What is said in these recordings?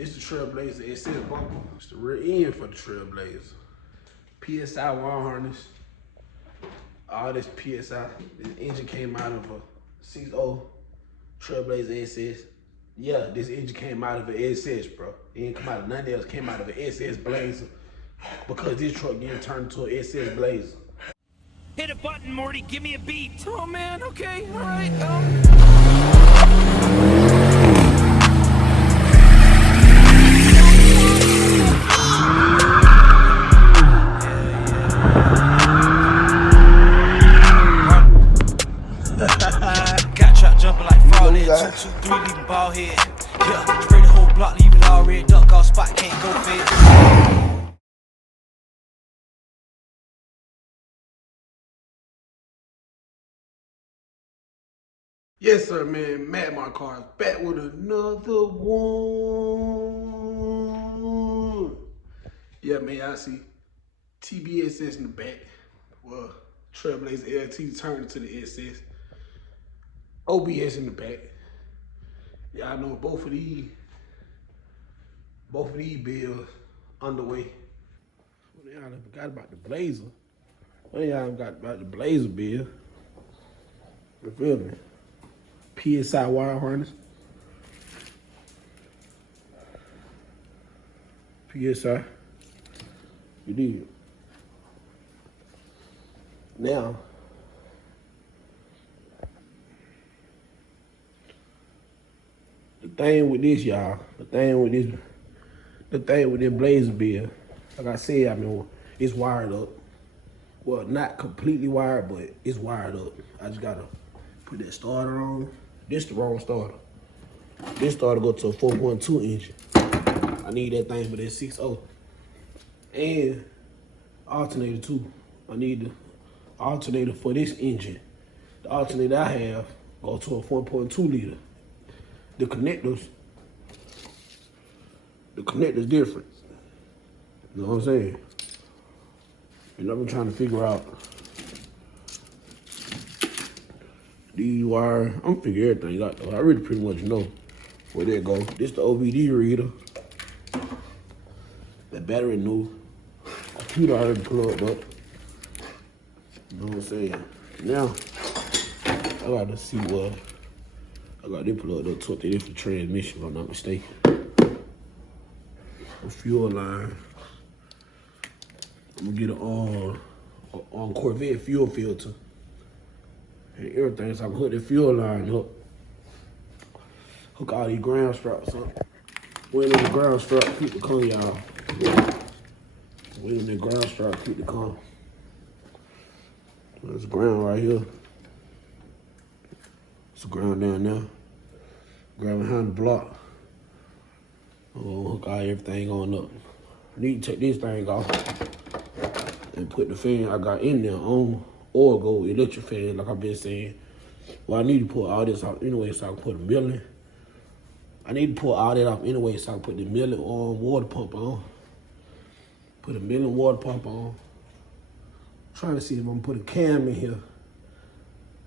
This is the Trailblazer SS bumper. It's the rear end for the Trailblazer. PSI wire harness. All this PSI. This engine came out of a 6.0 Trailblazer SS. Yeah, this engine came out of an SS, bro. It didn't come out of nothing else. It came out of an SS Blazer because this truck getting turned into an SS Blazer. Hit a button, Morty. Give me a beat. Oh man. Okay. All right. Got shot jumping like fraud. 2, 2, 3, leaving ball head. Yeah, spray the whole block, leave it all red. Duck off spot, can't go fit. Yes, sir, man. Matt My Cars back with another one. Yeah, man, I see TBSS in the back. Well, Trailblazer LT turned to the SS. OBS in the back. Y'all know both of these bills underway. Well, y'all forgot about the Blazer. Well, y'all got about the Blazer bill. You feel me? PSI wire harness. PSI. You did. Now, the thing with this, y'all, the thing with this Blazer bill, like I said, I mean, it's wired up. Well, not completely wired, but it's wired up. I just gotta put that starter on. This the wrong starter. This starter go to a 4.2 engine. I need that thing for that 6.0. And alternator too. I need the alternator for this engine. The alternator I have go to a 4.2 liter. The connectors different. You know what I'm saying? And I've been trying to figure out these wires. I'm gonna figure everything out though. I really pretty much know where they go. This the OBD reader. The battery new. Computer already plugged up. You know what I'm saying? Now, I gotta see what I got this plugged up to a different transmission, if I'm not mistaken. A fuel line. I'm gonna get an on Corvette fuel filter and everything, so I can hook the fuel line up. Hook all these ground straps up. When in the ground strap, keep the car, y'all. When in the ground strap, keep the car. There's ground right here. It's ground down there. Ground behind the block. Hook all everything on up. I need to take this thing off and put the fan I got in there on, or go electric fan like I've been saying. Well, I need to pull all this off anyway so I can put a milling. I need to pull all that off anyway so I can put the milling water pump on. Put a milling water pump on. Trying to see if I'm gonna put a cam in here.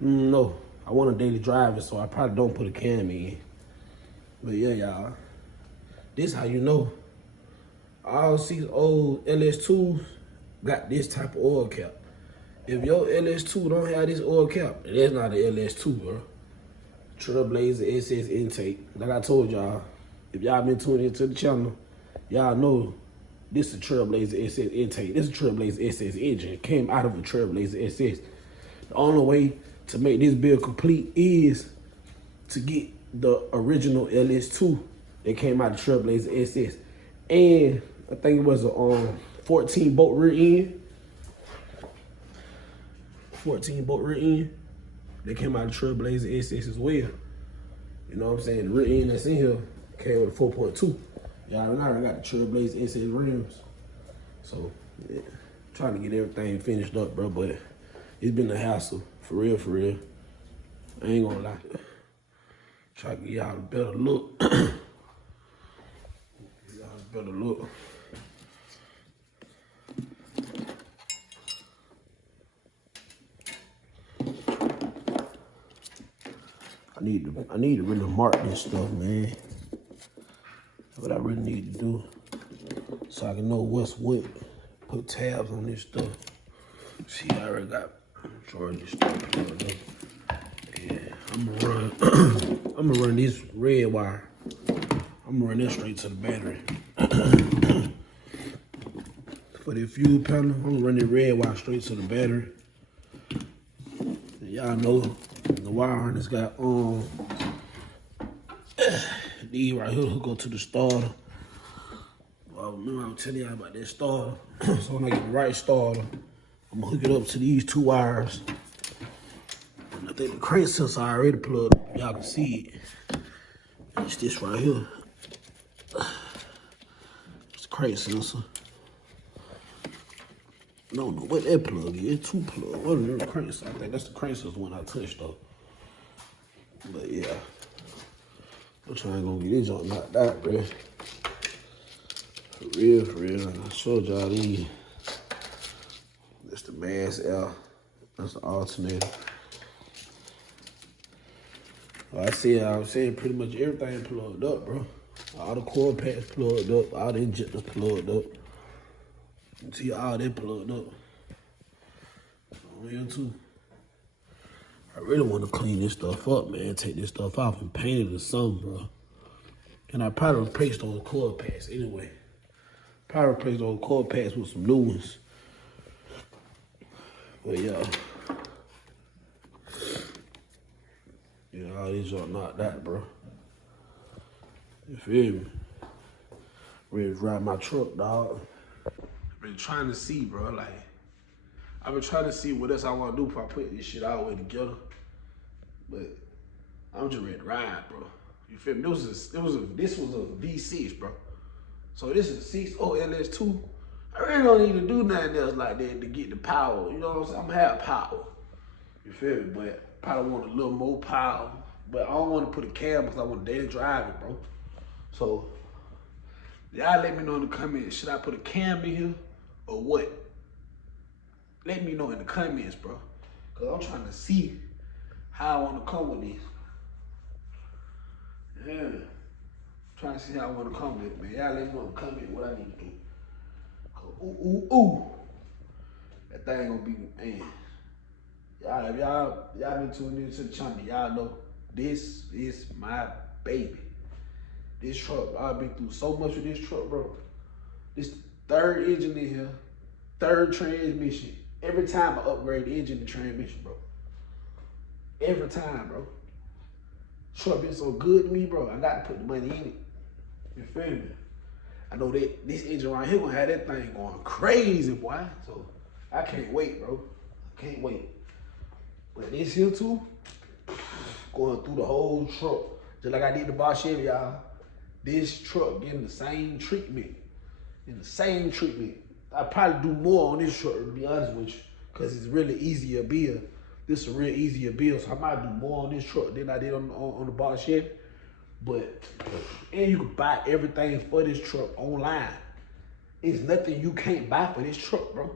No, I want a daily driver, so I probably don't put a cam in. But yeah, y'all, this how you know all 6.0 LS2s got this type of oil cap. If your LS2 don't have this oil cap, that's not an LS2, bro. Trailblazer SS intake. Like I told y'all, if y'all been tuning into the channel, y'all know this is a Trailblazer SS intake. This is a Trailblazer SS engine. It came out of a Trailblazer SS. The only way to make this build complete is to get the original LS2 that came out of Trailblazer SS. And I think it was a 14 bolt rear end. 14 bolt rear end. They came out of Trailblazer SS as well. You know what I'm saying? The rear end that's in here came with a 4.2. Y'all know I got the Trailblazer SS rims. So, yeah, trying to get everything finished up, bro, but it's been a hassle. For real, for real. I ain't gonna lie. Try to get y'all a better look. Y'all a better look. I need to really mark this stuff, man. I what I really need to do so I can know what's what. Put tabs on this stuff. See, I already got majority of stuff plugged up. Yeah, I'm gonna run this red wire. I'm gonna run this straight to the battery. For the fuel panel, I'm gonna run the red wire straight to the battery. Y'all know the wire harness got these right here hook up to the starter. Well, remember I was telling y'all about that starter. So when I get the right starter, I'm gonna hook it up to these two wires. And I think the crank sensor I already plugged up. Y'all can see it. It's this right here. It's the crank sensor. I don't know what that plug is. It's two plugs. What are the crank sensor? I think that's the crank sensor one I touched though. But yeah. I'm trying to get this junk knocked out, bro. For real. I showed y'all these. That's the mass L. That's the alternator. Like I was saying pretty much everything plugged up, bro. All the cord pads plugged up, all the injectors plugged up. See all that plugged up. On here too. I really want to clean this stuff up, man. Take this stuff off and paint it or something, bro. And I probably replace those cord pads anyway. Probably replace those cord pads with some new ones. But yeah. Yeah, all these are not that, bro. You feel me? Ready to drive my truck, dog. I've been trying to see, bro, like, I've been trying to see what else I want to do if I put this shit all the way together. But I'm just ready to ride, bro. You feel me? This was a V6, bro. So this is 6.0 LS2. I really don't need to do nothing else like that to get the power. You know what I'm saying? I'm gonna have power. You feel me? But probably want a little more power. But I don't want to put a cab because I want to daily drive it, bro. So y'all let me know in the comments, should I put a cam in here or what? Let me know in the comments, bro. Cause I'm trying to see how I want to come with this. Yeah. Trying to see how I want to come with it, man. Y'all let me know in the comments what I need to do. Ooh. That thing gonna be, man. Y'all been tuning into the channel. Y'all know this is my baby. This truck, I've been through so much with this truck, bro. This third engine in here, third transmission. Every time I upgrade the engine and transmission, bro. Every time, bro. Truck been so good to me, bro. I got to put the money in it. You feel me? I know that this engine right here gonna have that thing going crazy, boy. So I can't wait, bro. I can't wait. But this here too, going through the whole truck, just like I did the Boss Chevy, y'all. This truck getting the same treatment. I probably do more on this truck, to be honest with you, because it's really easier build. This is a real easier build, so I might do more on this truck than I did on the Boss Chevy. But, and you can buy everything for this truck online. It's nothing you can't buy for this truck, bro.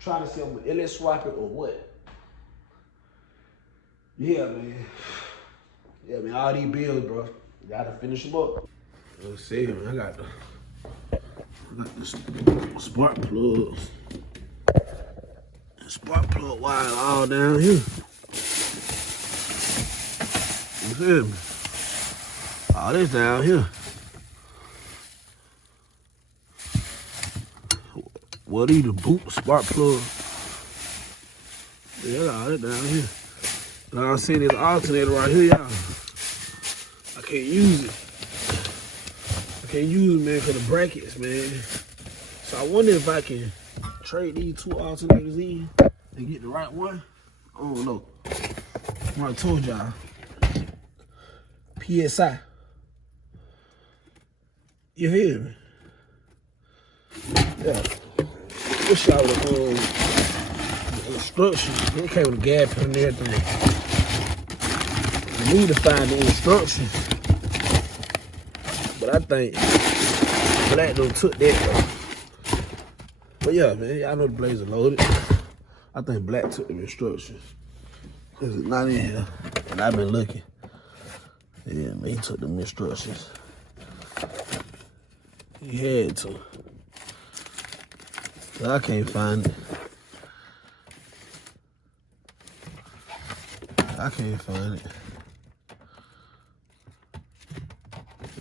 Trying to sell them LS swap it or what? Yeah, man, all these builds, bro. Gotta finish them up. Let's see, man. I got the spark plugs. Spark plug wire all down here. You feel me? All this down here. What are the boot spark plug? Yeah, all that down here. Now I'm seeing this alternator right here, y'all. I can't use it. Man, for the brackets, man. So I wonder if I can trade these two alternators in and get the right one. I don't know. I told y'all. PSI. You hear me? Yeah. Wish y'all the instructions. It came with a gap and everything. I need to find the instructions. But I think Black don't took that though. But yeah, man, y'all know the Blazer loaded. I think Black took the instructions. Cause it's not in here. And I've been looking. Yeah, man, he took them instructions. He had to. I can't find it. I can't find it.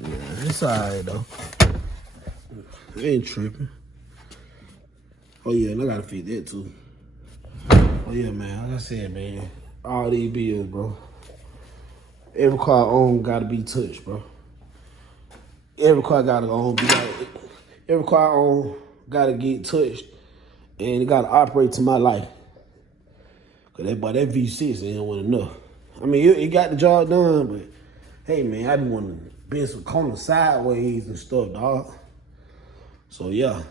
Yeah, it's alright though. I ain't tripping. Oh yeah, and I gotta feed that too. Oh yeah, man. Like I said, man, all these bills, bro. Every car I own gotta be touched, bro. Every car gotta own. Every car I own gotta get touched, and it gotta operate to my life. Cause that V6 ain't want enough. I mean, it got the job done, but hey, man, I be wanting to bend some corners sideways and stuff, dog. So yeah.